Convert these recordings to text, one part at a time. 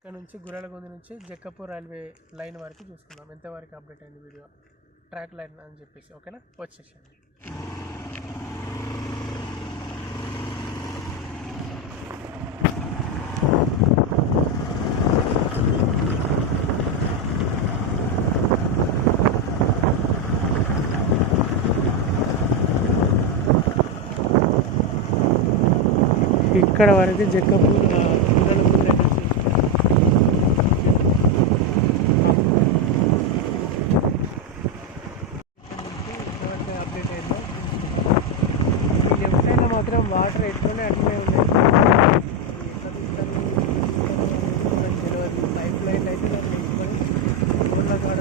ఇక్కడ నుంచి గుర్రాలగొంది నుంచి జక్కపూర్ రైల్వే లైన్ వరకు చూసుకుందాం, ఎంతవరకు అప్డేట్ అయింది వీడియో, ట్రాక్ లైన్ అని చెప్పేసి. ఓకేనా, వచ్చేసేయండి. ఇక్కడ వరకు జక్కపూర్ అప్డేట్ అయిందో ఈ లెఫ్ట్ సైడ్లో మాత్రం వాటర్ ఎట్లనే అట్లనే ఉన్నాయి. తెలియదు, పైప్ లైన్ అయితే నాకు వేసుకొని ఊళ్ళ కాడ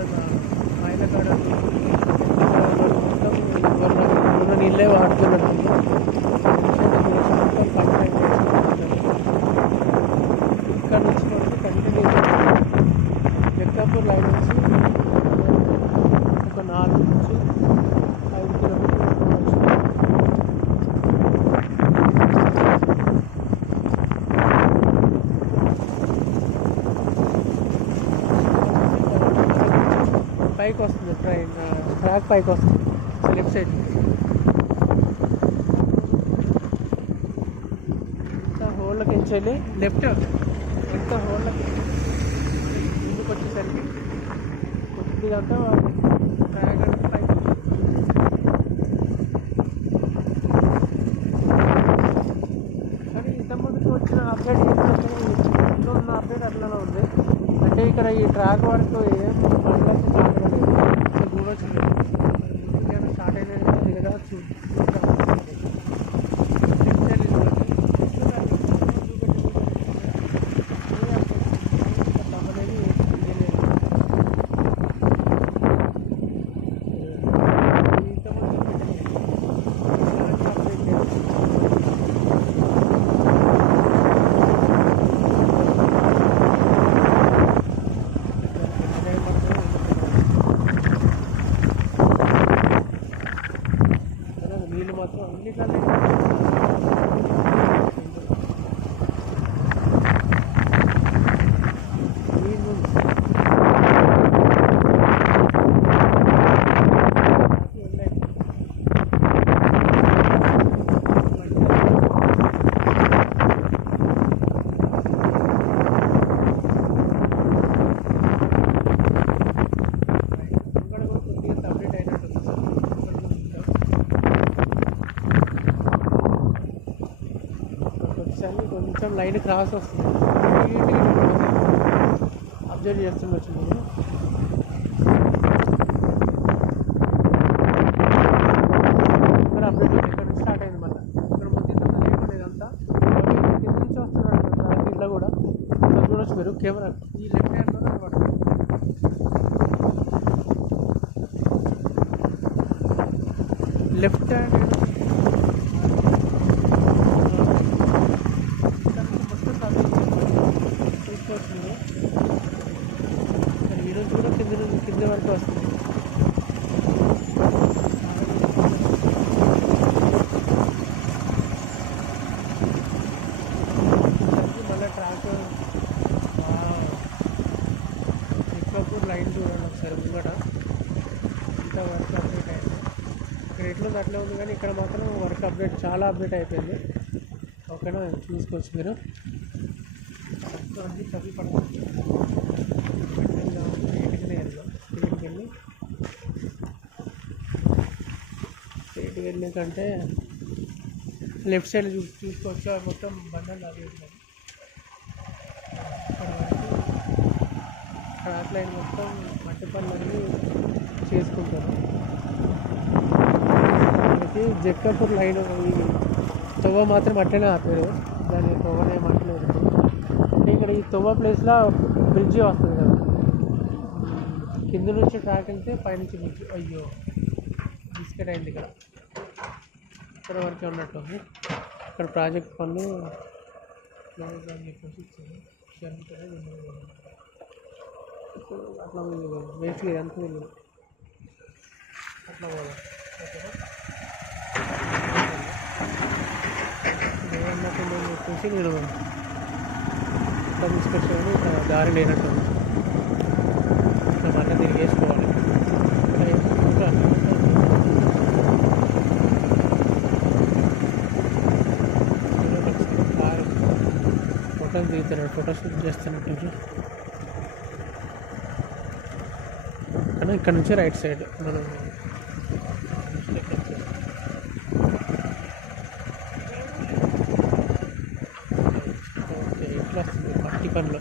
మైల కాడ మొత్తం నీళ్ళే వాడుతున్నట్టు ఇక్కడ నుంచి మనకి కంటిన్యూ జక్కాపూర్ లైన్ నుంచి ఒక 4 నుంచి 5 కిలోమీటర్లు పైకి వస్తుంది ట్రైన్, ట్రాక్ పైకి వస్తుంది లెఫ్ట్ సైడ్. హోల్లోకి వెళ్ళి లెఫ్ట్ ఎంత హోల్లోకి ముందుకు వచ్చేసరికి కొద్దిగా ట్రాక్ అంటే పైకి కానీ ఇంతకుముందుకు వచ్చిన అప్డేట్ ఏంటంటే ఇంట్లో ఉన్న అప్డేట్ అట్లానే ఉంది. అంటే ఇక్కడ ఈ ట్రాక్ వరకు ఏం బండ్లకు స్టార్ట్ అవ్వలేదు, చూడొచ్చు స్టార్ట్ అయినది కదా చూద్దాం. నీళ్ళు మాత్రం అన్ని కొంచెం లైన్ క్రాస్ వస్తుంది, అబ్జర్వ్ చేస్తుండొచ్చు మీరు. ఇక్కడ అప్డేట్ ఇక్కడ నుంచి స్టార్ట్ అయింది మళ్ళీ. ఇక్కడ ముందు లేకుండా ఇదంతా కింద నుంచి వస్తున్నాడు ట్రాక్, ఇట్లా కూడా చూడొచ్చు మీరు. కెమెరా ఈ లెఫ్ట్ హ్యాండ్లో అనమాట, లెఫ్ట్ హ్యాండ్ ఈరోజు కూడా కింద వరకు వస్తుంది. మళ్ళీ ట్రాక్ జక్కాపూర్ లైన్ చూడండి ఒకసారి ముంగట, ఇంత వర్క్ అప్డేట్ అయింది. ఇక్కడ ఎట్లా అట్లే ఉంది కానీ ఇక్కడ మాత్రం వర్క్ అప్డేట్ చాలా అప్డేట్ అయిపోయింది. ఓకేనా, చూసుకోవచ్చు మీరు. చదివి పడుతుంది స్ట్రైట్కి వెళ్ళి కంటే లెఫ్ట్ సైడ్ చూసుకోవచ్చు, మొత్తం బండలు అది ఉన్నాయి. ట్రాక్ లైన్ మొత్తం మట్టి పనులన్నీ చేసుకుంటారు. అయితే జక్కాపూర్ లైన్ ఈ తొవ్వ మాత్రం అట్లనే ఆపారు, దాని తొవ్వనే ఏమంటలేదు. అంటే ఇక్కడ ఈ తొవ్వ ప్లేస్లో బ్రిడ్జి వస్తుంది కదా, కింద నుంచి ట్రాక్ వెళ్తే పైనుంచి బ్రిడ్జి. అయ్యో బిస్కెట్ అయింది ఇక్కడ వరకే ఉన్నట్టుంది. ఇక్కడ ప్రాజెక్ట్ పనులు అని చెప్పేసి ఇచ్చింది. అట్లా వేస్ట్గా ఎంత తెలియదు, అట్లా పోదాం. ఓకేనా, ఏమన్నట్టు చెప్పేసి నేను ఇట్లా తీసుకొచ్చాను, ఇక్కడ దారి లేనట్టుంది. ఇట్లా మళ్ళీ తిరిగి వేసుకోవాలి. ఇంకా కారు ఫోటోలు దిగుతున్నాడు, ఫోటోషూట్ చేస్తున్నట్టు. కానీ ఇక్కడ నుంచి రైట్ సైడ్ మనం ఇట్లా వస్తుంది పట్టి పనిలో.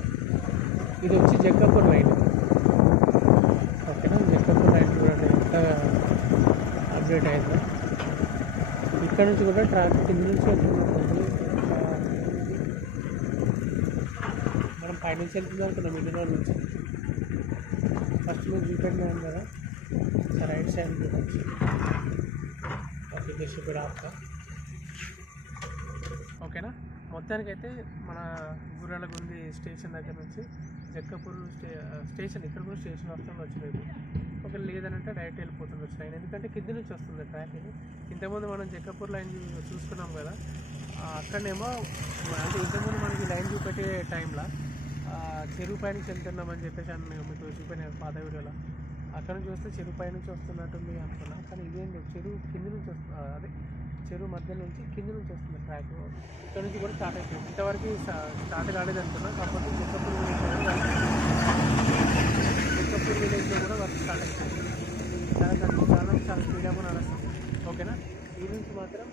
ఇది వచ్చి జగ్గపూర్ లైన్. ఓకేనా, జగ్గపూర్ లైన్ చూడండి ఎంత అప్డేట్ అయిందో. ఇక్కడ నుంచి కూడా ట్రాఫిక్ కింద నుంచి వెళ్తుంది. మనం పైనుంచి వెళ్తుంది అనుకున్నాం మిడిల్ నుంచి. ఫస్ట్ మీరు చూపెట్టినాం కదా, రైట్ సైడ్ చూపించి ఓకే జస్ట్ ఇక్కడ ఆపుతా. ఓకేనా, మొత్తానికైతే మన గుర్రాలగుంది స్టేషన్ దగ్గర నుంచి జక్కపూర్ స్టేషన్, ఇక్కడ కూడా స్టేషన్ వస్తుంది వచ్చలేదు. ఒకవేళ లేదనంటే డైరెక్ట్ వెళ్ళిపోతుంది ట్రైన్, ఎందుకంటే కింది నుంచి వస్తుంది ట్రాఫిక్. ఇంతకుముందు మనం జక్కపూర్ లైన్ చూసుకున్నాం కదా, అక్కడనేమో అంటే ఇంతకుముందు మనకి లైన్ చూపెట్టే టైంలో చెరువు పై నుంచి వెళ్తున్నామని చెప్పేసి మీకు చూపెట్టిన పాత వీడియోలో. అక్కడ నుంచి వస్తే చెరువు పై నుంచి వస్తున్నట్టుంది అనుకున్నా, కానీ ఇదేంటి చెరువు కింది నుంచి వస్తుంది, అదే చెరువు మధ్య నుంచి కింది నుంచి వస్తుంది ట్రాక్. ఇక్కడ నుంచి కూడా స్టార్ట్ అయిపోయింది. ఇంతవరకు స్టార్ట్ కాలేదు అనుకున్నా, కాకపోతే జక్కపూర్ విలేజ్లో కూడా వర్క్ స్టార్ట్ అయిపోయింది. చాలా స్పీడ్గా కూడా నడుస్తుంది. ఓకేనా, ఈ నుంచి మాత్రం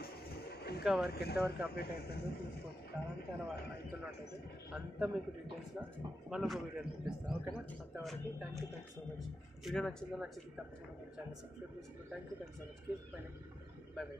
ఇంకా వర్క్ ఎంతవరకు అప్డేట్ అయిపోయిందో చూసుకోవచ్చు. చాలా అవుతున్నట్టు అంతా మీకు డీటెయిల్స్గా మళ్ళీ ఒక వీడియో చూపిస్తాను. ఓకేనా, అంతవరకు thank you so much. Video నచ్చింది తప్పకుండా మన ఛానల్ సబ్స్క్రైబ్ చేసుకుంటాం. Thank you so much. Keep fining. By by.